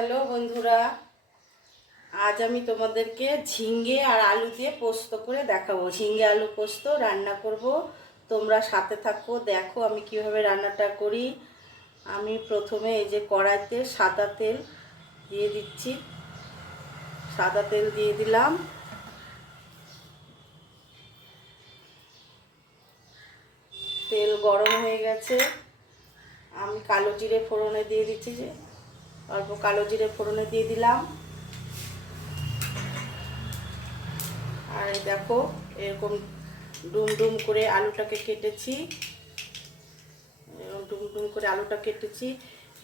Hello বন্ধুরা, আজ আমি তোমাদেরকে ঝিঙ্গে আর আলু দিয়ে পোস্ত করে দেখাবো। ঝিঙ্গে আলু পোস্ত রান্না করব। তোমরা সাথে থাকো, দেখো আমি কিভাবে রান্নাটা করি। আমি প্রথমে এই যে কড়াইতে সাদা তেল দিয়ে দিচ্ছি। সাদা তেল দিয়ে দিলাম। তেল গরম হয়ে গেছে। আমি কালো জিরে ফোড়নে দিয়ে দিচ্ছি, যে অল্প কালো জিরে ফোড়নে দিয়ে দিলাম। আর এই দেখো এরকম ডুম ডুম করে আলুটাকে কেটেছি, এরকম ডুম ডুম করে আলুটা কেটেছি।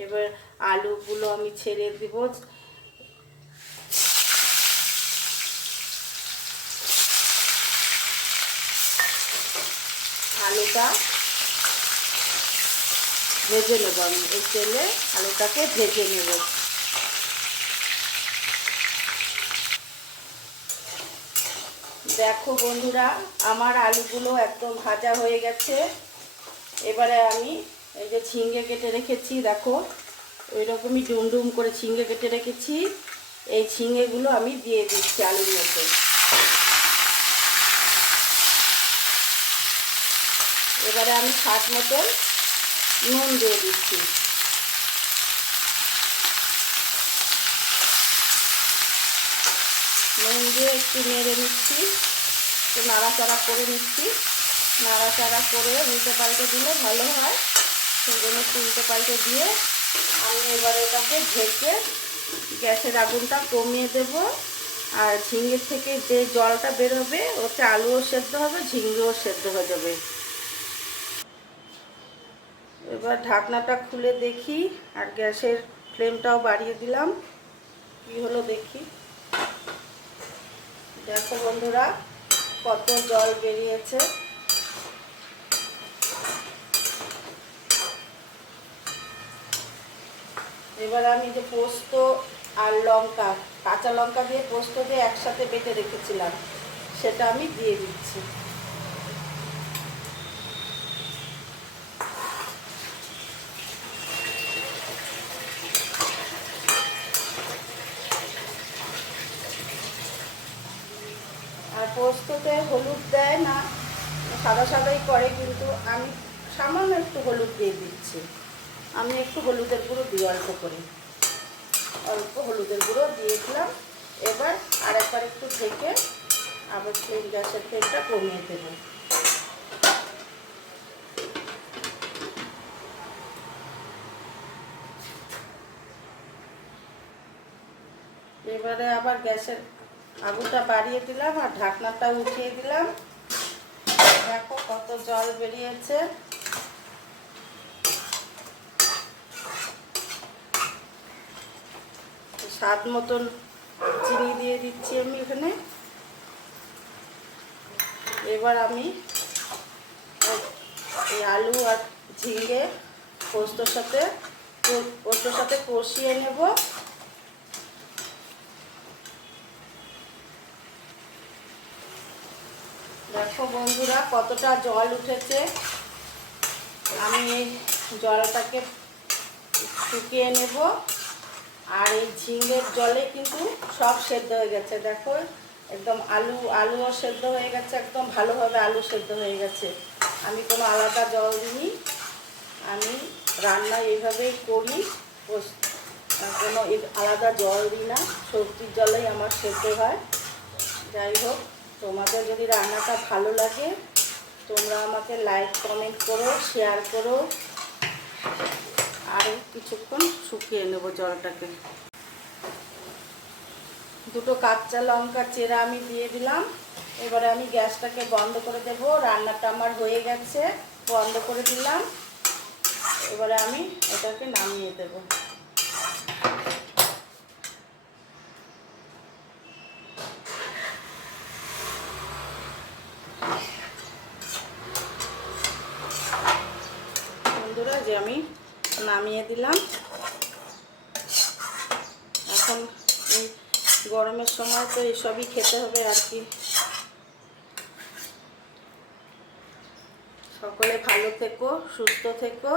এবার আলুগুলো আমি ছেড়ে দিব। আলুটা ভেজে নেব, আমি এই তেলে আলুটাকে ভেজে নেব। দেখো বন্ধুরা, আমার আলুগুলো একদম ভাজা হয়ে গেছে। এবারে আমি এই যে ঝিঙ্গে কেটে রেখেছি, দেখো ওইরকমই ডুম ডুম করে ঝিঙ্গে কেটে রেখেছি। এই ঝিঙ্গেগুলো আমি দিয়ে দিচ্ছি আলুর মধ্যে। এবারে আমি স্বাদ মতন নুন দিয়ে দিচ্ছি। নুন দিয়ে একটু নেড়ে নিচ্ছি, একটু নাড়াচাড়া করে নিচ্ছি। নাড়াচাড়া করে উল্টে পাল্টে দিলে ভালো হয়, সেই জন্য একটু উল্টে পাল্টে দিয়ে আমি এবারে এটাকে ঢেকে গ্যাসের আগুনটা কমিয়ে দেব। আর ঝিঙ্গে থেকে যে জলটা বেরোবে ওতে আলুও সেদ্ধ হবে, ঝিঙ্গেও সেদ্ধ হয়ে যাবে। এবার ঢাকনাটা খুলে দেখি, আর গ্যাসের ফ্লেমটাও বাড়িয়ে দিলাম। কি হলো দেখি। দেখো বন্ধুরা, কত জল বেরিয়েছে। এবার আমি যে পোস্ত আর লঙ্কা, কাঁচা লঙ্কা দিয়ে পোস্ত দিয়ে একসাথে বেটে রেখেছিলাম, সেটা আমি দিয়ে দিচ্ছি। আর পোস্ততে হলুদ দেয় না, সাদা সাদাই করে, কিন্তু আমি সামান্য একটু হলুদ দিয়ে দিচ্ছি। আমি একটু হলুদের গুঁড়ো দিই, অল্প করে অল্প হলুদের গুঁড়ো দিয়েছিলাম। এবার আর একবার একটু ঢেকে আবার গ্যাসের ফ্লেমটা কমিয়ে দেবো। এবারে আবার গ্যাসের আগুনটা বাড়িয়ে দিলাম আর ঢাকনাটা উঠিয়ে দিলাম। দেখো কত জল বেরিয়েছে। স্বাদ মতন চিনি দিয়ে দিচ্ছি আমি এখানে। এবার আমি এই আলু আর ঝিঙ্গে পোস্তর সাথে কষিয়ে নেব। দেখো বন্ধুরা, কতটা জল উঠেছে। আমি এই জলটাকে শুকিয়ে নেব। আর এই ঝিঙ্গের জলে কিন্তু সব সেদ্ধ হয়ে গেছে। দেখো একদম আলুও সেদ্ধ হয়ে গেছে, একদম ভালোভাবে আলু সেদ্ধ হয়ে গেছে। আমি কোনো আলাদা জল দিইনি, আমি রান্না এইভাবেই করি, কোনো আলাদা জল দিই না, সবজির জলেই আমার সেদ্ধ হয়। যাই হোক, তোমাদের যদি রান্নাটা ভালো লাগে তোমরা আমাকে লাইক কমেন্ট করো, শেয়ার করো। আর কিছুক্ষণ শুকিয়ে নেব জলটাকে। দুটো কাঁচা লঙ্কা চেরা আমি দিয়ে দিলাম। এবারে আমি গ্যাসটাকে বন্ধ করে দেব। রান্নাটা আমার হয়ে গেছে, বন্ধ করে দিলাম। এবারে আমি এটাকে নামিয়ে দেব। বন্ধুরা, যে আমি নামিয়ে দিলাম। এখন এই গরমের সময় তো এইসবই খেতে হবে আর কি। সকলে ভালো থেকো, সুস্থ থেকো।